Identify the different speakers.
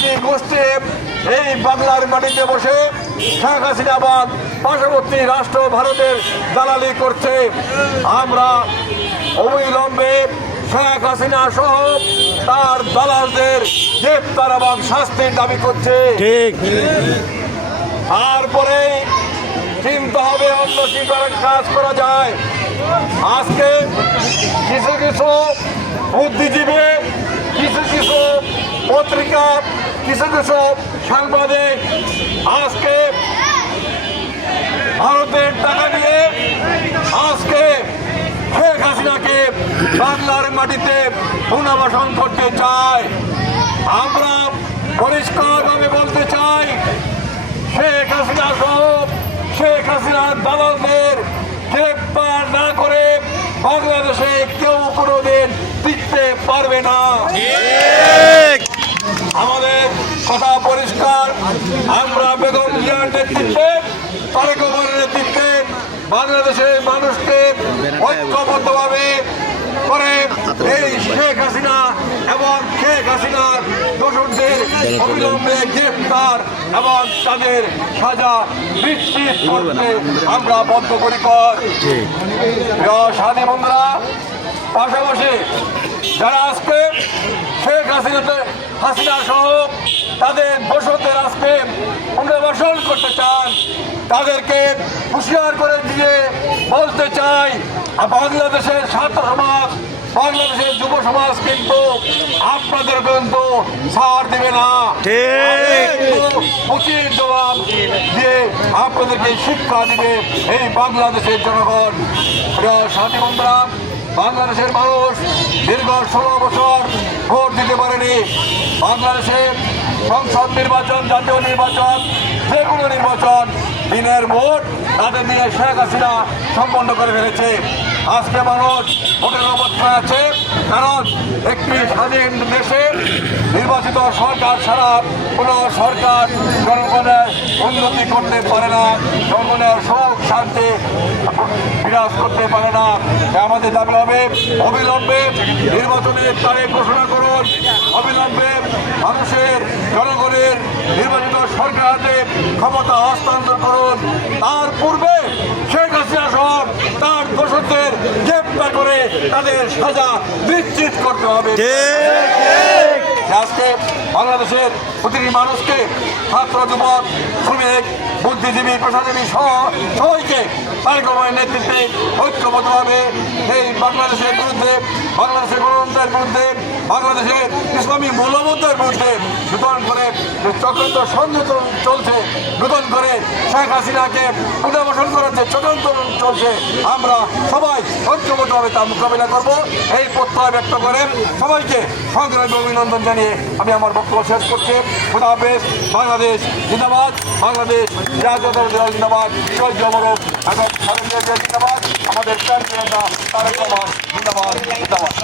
Speaker 1: একটি গোষ্ঠী এই বাংলার মাটিতে বসে শেখ হাসিনাবাদ পার্শ্ববর্তী রাষ্ট্র ভারতের দালালি করছে। আমরা অবিলম্বে শেখ হাসিনা সহ তার দালালদের গ্রেপ্তার এবং শাস্তির দাবি করছে।
Speaker 2: ঠিক।
Speaker 1: তারপরে চিন্তা হবে অন্য কি করে কাজ করা যায়। আজকে কিছু কিছু বুদ্ধিজীবী কিছু কিছু পত্রিকা কিছু কিছু সাংবাদিক আজকে ভারতের টাকা নিয়ে আজকে শেখ হাসিনাকে বাংলার মাটিতে পুনর্বাসন করতে চায়, আমরা পরিষ্কারভাবে বলতে চাই শেখ হাসিনা সহ শেখ হাসিনার দালালদের গ্রেপ্তার না করে বাংলাদেশে কেউ কোনোদিন টিকতে পারবে না আমাদের কথা পরিষ্কার আমরা বেগম জিয়ার নেতৃত্বে, তারেক নেতৃত্বে বাংলাদেশের মানুষকে ঐক্যবদ্ধভাবে করে এই শেখ হাসিনা এবং শেখ হাসিনার দোষরদের অবিলম্বে গ্রেফতার এবং তাদের সাজা নিশ্চিত করতে আমরা বদ্ধপরিকর।
Speaker 2: ঠিক
Speaker 1: প্রিয় সাথী বন্ধুরা, পাশাপাশি যারা আজকে শেখ হাসিনাতে হাসিনা সহ তাদের বসতের আজকে পুনর্বাসন করতে চান তাদেরকে হুঁশিয়ার করে দিয়ে বলতে চাই আর বাংলাদেশের ছাত্র সমাজ বাংলাদেশের যুব সমাজ কিন্তু আপনাদের কিন্তু ছাড় দেবে না। উচিত জবাব দিয়ে আপনাদেরকে শিক্ষা দিবে এই বাংলাদেশের জনগণ। প্রিয় সাথী বন্ধুরা বাংলাদেশের মানুষ দীর্ঘ ষোলো বছর ভোট দিতে পারেনি। বাংলাদেশে সংসদ নির্বাচন, জাতীয় নির্বাচন, যে কোনো নির্বাচন, দিনের ভোট তাদের নিয়ে শেখ হাসিনা সম্পন্ন করে ফেলেছে। আজকে মানুষ ভোটের অবস্থায় আছে, কারণ একটি স্বাধীন দেশে নির্বাচিত সরকার ছাড়া কোনো সরকার জনগণের উন্নতি করতে পারে না, জনগণের সুখ শান্তি বিরাজ করতে পারে না। আমাদের দাবি হবে, অবিলম্বে নির্বাচনের তারিখ ঘোষণা করুন। অবিলম্বে মানুষের জনগণের নির্বাচিত সরকারকে হাতে ক্ষমতা হস্তান্তর করুন। তার পূর্বে শেখ হাসিনা সহ তার দোষকদের গ্রেপ্তার করে তাদের সাজা নিশ্চিত করতে হবে। আজকে বাংলাদেশের প্রতিটি মানুষকে ছাত্র যুবক শ্রমিক, বুদ্ধিজীবী, পেশাজীবী সহ সবাইকে তারেক রহমানের নেতৃত্বে ঐক্যবদ্ধভাবে এই বাংলাদেশের বিরুদ্ধে, বাংলাদেশের গণতন্ত্রের বিরুদ্ধে, বাংলাদেশের ইসলামী মূল্যবোধের বিরুদ্ধে নূতন করে চক্রান্ত সংযত চলছে, নূতন করে শেখ হাসিনাকে পুনর্বাসন করার যে চক্রান্ত চলছে, আমরা সবাই ঐক্যবদ্ধভাবে তার মোকাবিলা করব। এই প্রত্যয় ব্যক্ত করেন সবাইকে সংগ্রামী অভিনন্দন জানিয়ে আমি আমার বক্তব্য শেষ করছি। খোদা হাফেজ, বাংলাদেশ জিন্দাবাদ বাংলাদেশ জিন্দাবাদ জিন্দাবাদ আমাদের জিন্দাবাদ জিন্দাবাদ।